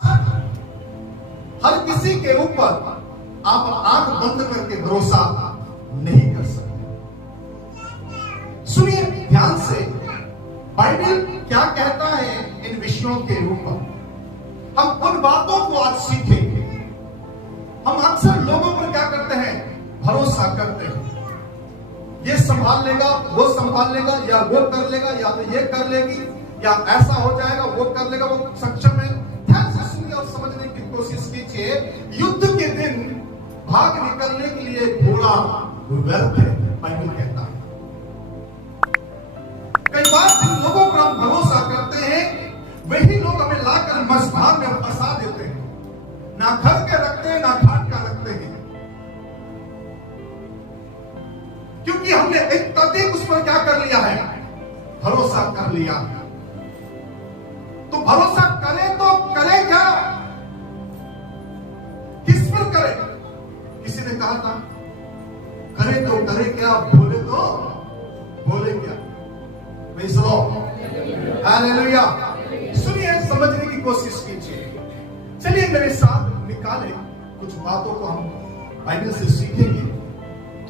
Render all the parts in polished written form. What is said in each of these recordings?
हर किसी के ऊपर आप आंख बंद करके भरोसा नहीं कर सकते। सुनिए ध्यान से, बाइबल क्या कहता है इन विषयों के ऊपर। हम उन बातों को आज सीखेंगे। हम अक्सर लोगों पर क्या करते हैं, भरोसा करते हैं, ये संभाल लेगा, वो संभाल लेगा, या वो कर लेगा, या तो ये कर लेगी, या ऐसा हो जाएगा, वो कर लेगा, वो सक्षम है। ध्यान से सुनिए और समझने की कोशिश कीजिए। युद्ध के दिन भाग निकलने के लिए घोड़ा व्यर्थ है, बाइबल कहता है। कई बार जिन लोगों पर हम भरोसा करते हैं वही लोग हमें लाकर मझधार में फंसा देते हैं। ना घर के रखते हैं, ना घाट का रखते हैं, क्योंकि हमने एक तरीक उस पर क्या कर लिया है, भरोसा कर लिया। तो भरोसा करें तो करें क्या, किस पर करें? किसी ने कहा था करें तो करें क्या, बोले तो बोले क्या। हालेलुया। सुनिए, समझने की कोशिश कीजिए। चलिए मेरे साथ निकाले कुछ बातों को हम बाइबल से सीखेंगे।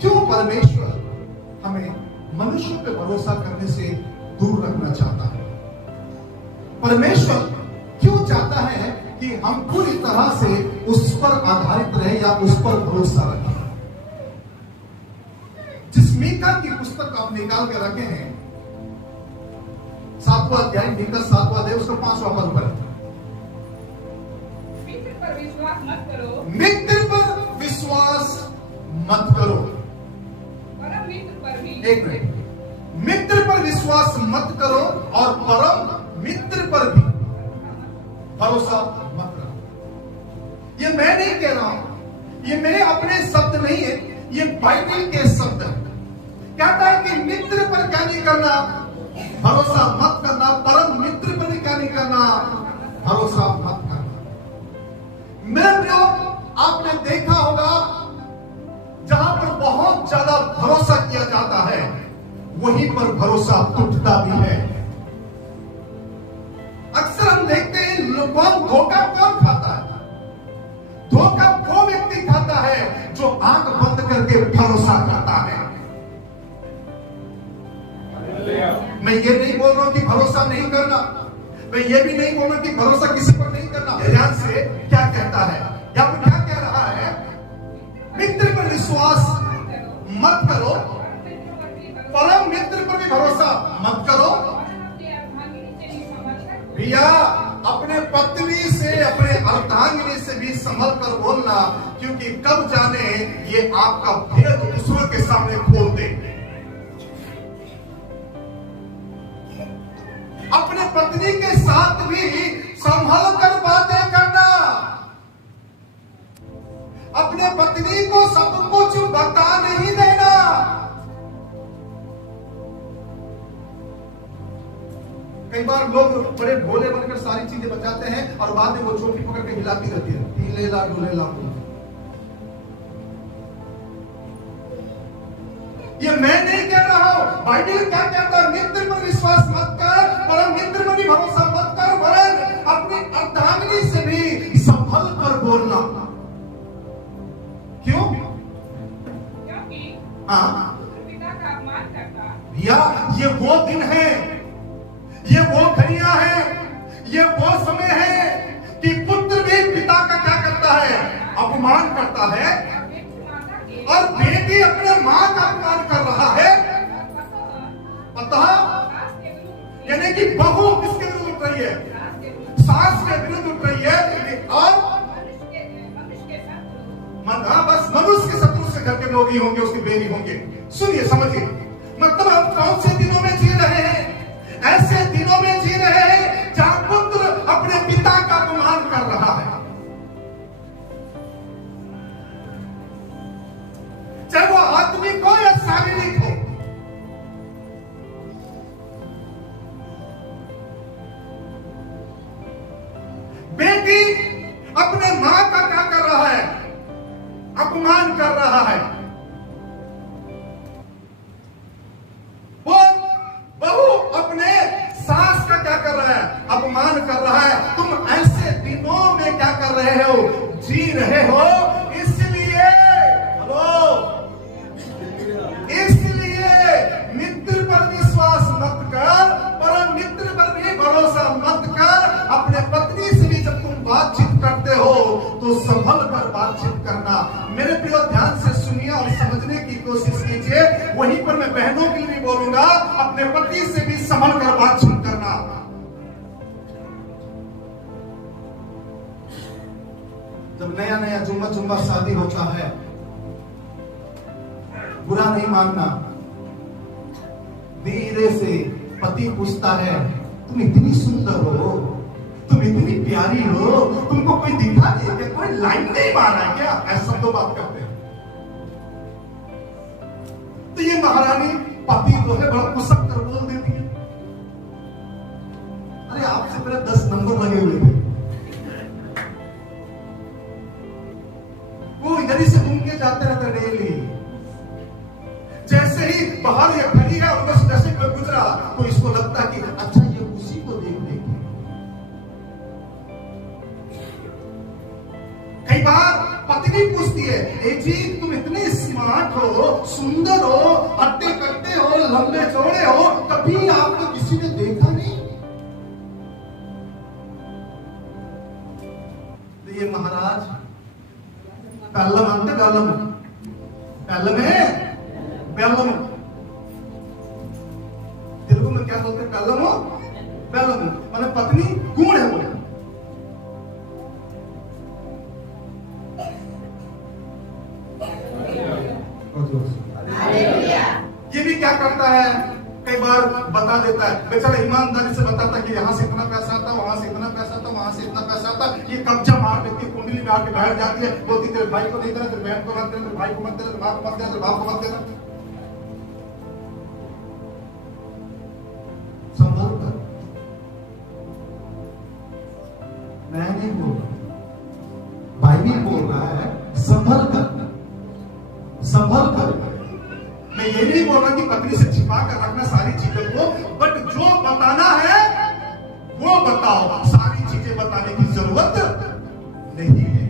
क्यों परमेश्वर हमें मनुष्य पे भरोसा करने से दूर रखना चाहता है? परमेश्वर क्यों चाहता है कि हम पूरी तरह से उस पर आधारित रहे या उस पर भरोसा रखें? जिस मीका की पुस्तक आप निकाल के रखे हैं, 7वां अध्याय, मीका 7वां अध्याय, उसका 5वां पद पर, मित्र पर विश्वास मत करो, मित्र पर विश्वास मत करो। परम मित्र पर भी, एक मिनट, मित्र पर विश्वास मत करो और परम मित्र पर भी भरोसा मत करो। ये मैं नहीं कह रहा हूं, ये मेरे अपने शब्द नहीं है, ये बाइबल के शब्द है। कहता है कि मित्र पर क्या नहीं करना, भरोसा मत करना, परम मित्र पर भी क्या नहीं करना, भरोसा मत करना। मेरे प्रियो, आपने देखा होगा जहां पर बहुत ज्यादा भरोसा किया जाता है वहीं पर भरोसा टूटता भी है। अक्सर हम देखते हैं लोग धोखा कौन खाता है? धोखा वो व्यक्ति खाता है जो आंख बंद करके भरोसा करता है। मैं ये नहीं बोल रहा हूं कि भरोसा नहीं करना, मैं ये भी नहीं बोल रहा कि भरोसा किसी पर नहीं करना। ध्यान से क्या कहता है, या फिर क्या कह रहा है? मित्र पर विश्वास मत करो, परम मित्र पर भी भरोसा मत करो। भैया, अपने पत्नी से, अपने अर्धांगिनी से भी संभल कर बोलना, क्योंकि कब जाने ये आपका भेद दूसरों के सामने खोल दे। अपने पत्नी के साथ भी संभल कर बातें करना, अपने पत्नी को सब कुछ बता नहीं देना। कई बार लोग बड़े भोले बनकर सारी चीजें बचाते हैं और बाद में वो चोटी पकड़ के हिलाती रहती है, हीलेला डुलेला। ये मैं नहीं कह रहा हूं, बाइबल क्या कहता है? मित्र पर विश्वास मत कर, परम मित्र पर भी भरोसा मत कर, वरन अपनी अर्धांगिनी से भी संभल कर बोलना। क्यों? क्योंकि पिता का अपमान करता। भैया, ये वो दिन है, ये वो घड़ियां हैं, ये वो समय है कि पुत्र भी पिता का क्या करता है, अपमान करता है, और बेटी अपने मां का अपमान कर रहा है। पता, यानी कि बहू किसके विरुद्ध उठ रही है? सास के विरुद्ध उठ रही है, और बस मनुष्य के शत्रु से घर के लोग ही होंगे, उसके बेबी होंगे। सुनिए, समझिए, मतलब हम कौन से दिनों में जी रहे हैं? ऐसे दिनों में जी रहे हैं जहां पुत्र अपने पिता का अपमान कर रहा है, चाहे वो आत्मिक हो या शारीरिक हो। बेटी अपने मां का क्या कर रहा है, अपमान कर रहा है। वो जुम्मा जुम्मा शादी होता है, बुरा नहीं मानना। धीरे से पति पूछता है, तुम इतनी सुंदर हो, तुम इतनी प्यारी हो, तुमको कोई दिखा नहीं क्या, कोई लाइन नहीं मारा क्या? ऐसा तो बात करते हैं। तो ये महारानी पति जो है बड़ा कुसक कर बोल देती है, अरे आपसे पहले 10 नंबर लगे हुए थे, वो इधर ही से घूम के जाते रहते डेली। जैसे ही बाहर या खड़ी है उधर से जैसे कोई गुजरा तो इसको लगता कि अच्छा ये उसी को देखने की। कई बार पत्नी पूछती है, ए जी तुम इतने स्मार्ट हो, सुंदर हो, हट्टे कट्टे हो, लंबे चौड़े हो, कभी आपको किसी ने देखा नहीं? तो ये महाराज बेल्लम अंत बेल्लम बेल्लमे बेल्लम, तेलुगु में क्या बोलते हैं? बेल्लम बेल्लम माने पत्नी गुण है वो। ये भी क्या करता है, कई बार बता देता है, बेचारा ईमानदारी से बताता कि यहाँ से इतना पैसा आता, वहां से इतना पैसा आता, वहां से इतना पैसा आता। ये कब्जा मार देती है, कुंडली में आके बैठ जाती है, बोलती तेरे भाई को नहीं देना, तेरे बहन को मत देना, तेरे भाई को मत देना, तेरे बाप को मत देना, तेरे बाप को मत देना। संभल कर, मैं नहीं बोल रहा, बाइबल बोल रहा है संभल कर, संभल कर। मैं ये नहीं बोल रहा कि पत्नी से छिपा कर रखना सारी चीजों को, बट जो बताना है वो बताओ, सारी चीजें बताने की जरूरत नहीं है।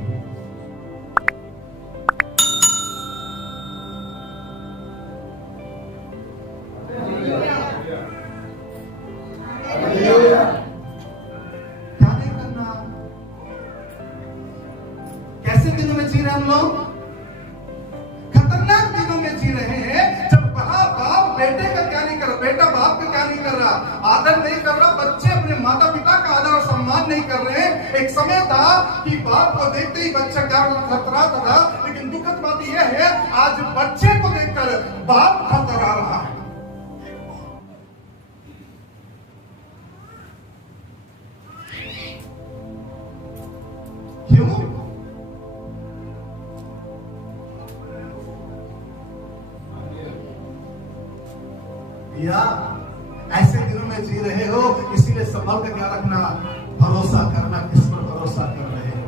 क्या नहीं करना? कैसे दिनों में जी रहे हम लोग? खतरनाक दिनों में जी रहे हैं, जब बाप बेटे का क्या नहीं कर रहा, बेटा बाप का क्या नहीं कर रहा, आदर नहीं कर रहा, बच्चे अपने माता पिता का आदर और सम्मान नहीं कर रहे हैं। एक समय था कि बाप को देखते ही बच्चा क्या खतराता था, लेकिन दुखद बात यह है आज बच्चे को देखकर बाप खतरा रहा है। क्यों? या ऐसे दिनों में जी रहे हो, इसीलिए संभल कर क्या रखना, भरोसा करना। किस पर भरोसा कर रहे हो?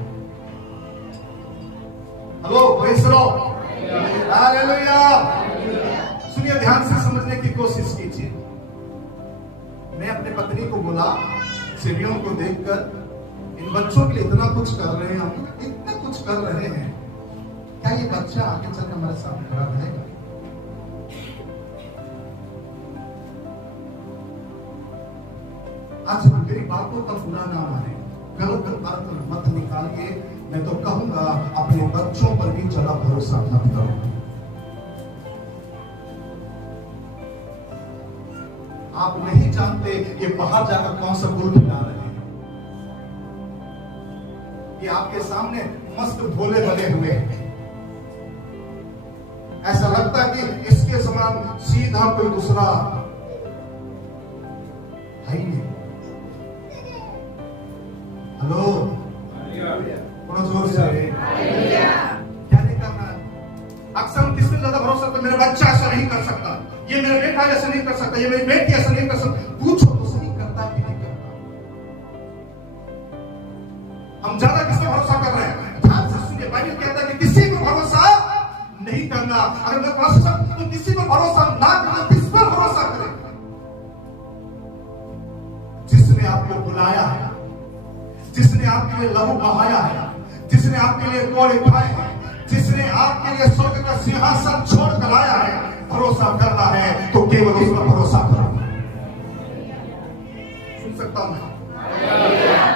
Hello praise the Lord, hallelujah. सुनिए, ध्यान से समझने की कोशिश कीजिए। मैं अपने पत्नी को बोला, सीढ़ियों को देखकर, इन बच्चों के लिए इतना कुछ कर रहे हैं हम, इतना कुछ कर रहे हैं, क्या ये बच्चा आगे चलकर हमारे साथ खड़ा रहेगा? आज मेरी बातों का बुरा ना माने, गलत अर्थ मत निकालिए। मैं तो कहूंगा अपने बच्चों पर भी जरा भरोसा मत करो। आप नहीं जानते ये बाहर जाकर कौन सा गुल खिला रहे हैं। ये आपके सामने मस्त भोले बने हुए हैं, ऐसा लगता है कि इसके समान सीधा कोई दूसरा है ही नहीं। हेलो, थोड़ा जोर से। क्या नहीं करना है? अक्सर हम किस पे ज्यादा भरोसा करते, मेरा बच्चा ऐसा नहीं कर सकता, ये मेरा बेटा ऐसा नहीं कर सकता, ये मेरी बेटी ऐसा नहीं कर सकता। पूछो तो सही, करता है कि नहीं करता? हम ज्यादा किस पे भरोसा कर रहे हैं? ध्यान से सुनिए, बाइबल कहता है कि किसी पर भरोसा नहीं करना। अगर मैं भरोसा तो किसी पर भरोसा ना करना, किस पर भरोसा करें? जिसने आपको बुलाया है, जिसने आपके लिए लहू बहाया है, जिसने आपके लिए कोड़े खाए हैं, जिसने आपके लिए स्वर्ग का सिंहासन छोड़ कर आया है, भरोसा करना है तो केवल उस पर भरोसा करो। सुन सकता हूं मैं?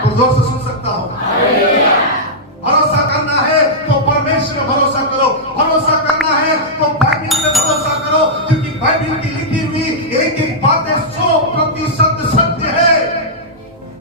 तो जोर से सुन सकता हूं?